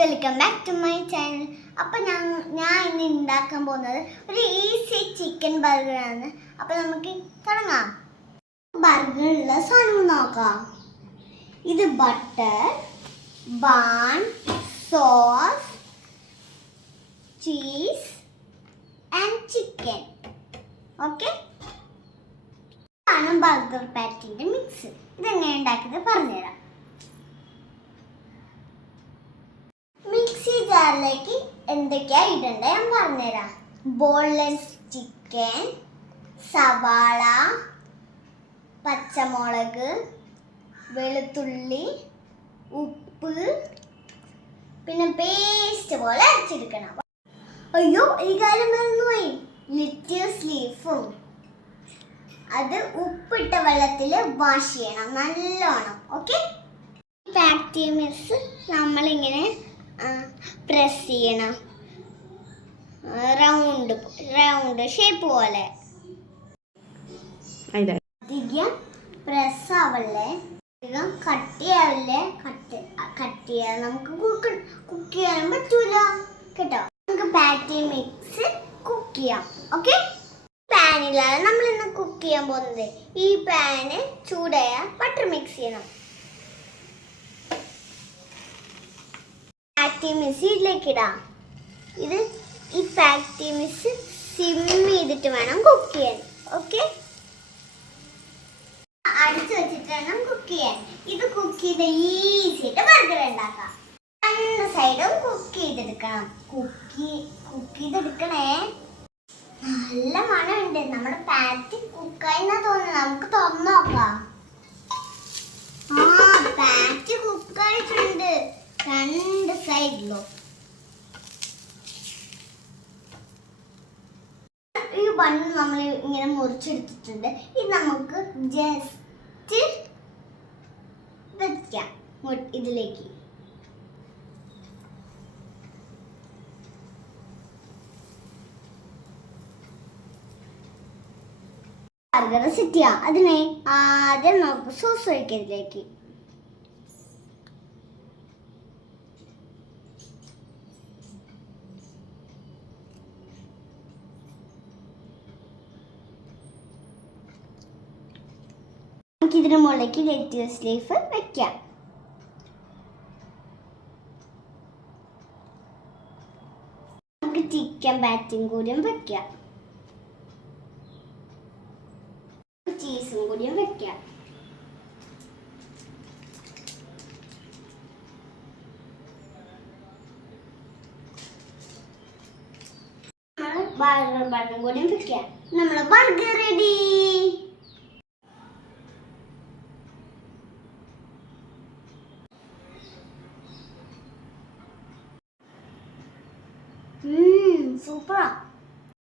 Welcome back to my channel. അപ്പോൾ ഞാൻ ഇന്ന് ഉണ്ടാക്കാൻ പോകുന്നത് ഒരു ഈസി ചിക്കൻ ബർഗറാണ്. അപ്പോൾ നമുക്ക് തുടങ്ങാം. ബർഗറിനുള്ള സാധനം നോക്കാം. ഇത് butter, bun, sauce, cheese and chicken. Okay, ഇതാണ് ബർഗർ പാറ്റിൻ്റെ മിക്സ്. ഇതെങ്ങനെ ഉണ്ടാക്കിയത് പറഞ്ഞുതരാം. മിക്സി ജാറിലേക്ക് എന്തൊക്കെയാ ഇടേണ്ടത് ഞാൻ പറഞ്ഞുതരാം. ബോൺലെസ് ചിക്കൻ, സവാള, പച്ചമുളക്, വെളുത്തുള്ളി, ഉപ്പ്, പിന്നെ പേസ്റ്റ് പോലെ അരച്ചെടുക്കണം. അയ്യോ, ഈ കാര്യം മറന്നുപോയി. ലെറ്റ്യൂസ് ലീഫും അത് ഉപ്പിട്ട വെള്ളത്തിൽ വാഷ് ചെയ്യണം നല്ലോണം. ഓക്കെ, പാറ്റി മിക്സ് നമ്മളിങ്ങനെ പ്രസ് ചെയ്യണം, റൗണ്ട് ഷേപ്പ് പോലെ. അധികം പ്രസ് ആവല്ലേ, അധികം കട്ടിയാവില്ലേ. കട്ടിയാൽ നമുക്ക് കുക്ക് ചെയ്യാൻ പറ്റൂല കേട്ടോ. നമുക്ക് പാറ്റി മിക്സ് കുക്ക് ചെയ്യാം. ഓക്കെ, പാനിലാണ് നമ്മൾ ഇന്ന് കുക്ക് ചെയ്യാൻ പോകുന്നത്. ഈ പാന് ചൂടായ ബട്ടർ മിക്സ് ചെയ്യണം. പാറ്റി മിക്സ് ഇതിലേക്ക് ഇടാം. ഈ പാറ്റി മിക്സ് സിം ചെയ്തിട്ട് വേണം കുക്ക് ചെയ്യാൻ. ഓക്കെ, അടിച്ചു വെച്ചിട്ട് വേണം കുക്ക് ചെയ്യാൻ. ഇത് കുക്ക് ചെയ്ത് ഈസി ആയിട്ട് ബർഗർ ഉണ്ടാക്കാം. രണ്ട് സൈഡും കുക്ക് ചെയ്തെടുക്കണം. കുക്ക് ചെയ്തെടുക്കണേ. നല്ല മണമുണ്ട്. നമ്മുടെ പാറ്റി കുക്കായിന്നാ തോന്നുന്നത്. നമുക്ക് തുറന്നു നോക്കാം. പാറ്റി കുക്കായിട്ടുണ്ട് രണ്ട് സൈഡിലും. ഈ ബണ്ണ് നമ്മൾ ഇങ്ങനെ മുറിച്ചെടുത്തിട്ടുണ്ട്. ഇത് നമുക്ക് ജസ്റ്റ് വെക്കാം ഇതിലേക്ക്. ബർഗർ സെറ്റ് ചെയ്യാം. അതിനെ ആദ്യം നമുക്ക് സോസ് ഒഴിക്കാം ഇതിലേക്ക്. ഇതിന് മുകളിലേക്ക് ലെറ്റ്യൂസ് ലീഫ് വെക്കാം. നമുക്ക് ചിക്കൻ പാറ്റിയും കൂടിയും വെക്കാം. ചീസും കൂടിയും വെക്കാം. ബർഗർ ബണ്ണും കൂടിയും വെക്കാം. നമ്മളെ ബർഗർ റെഡി. സൂപ്പറാ.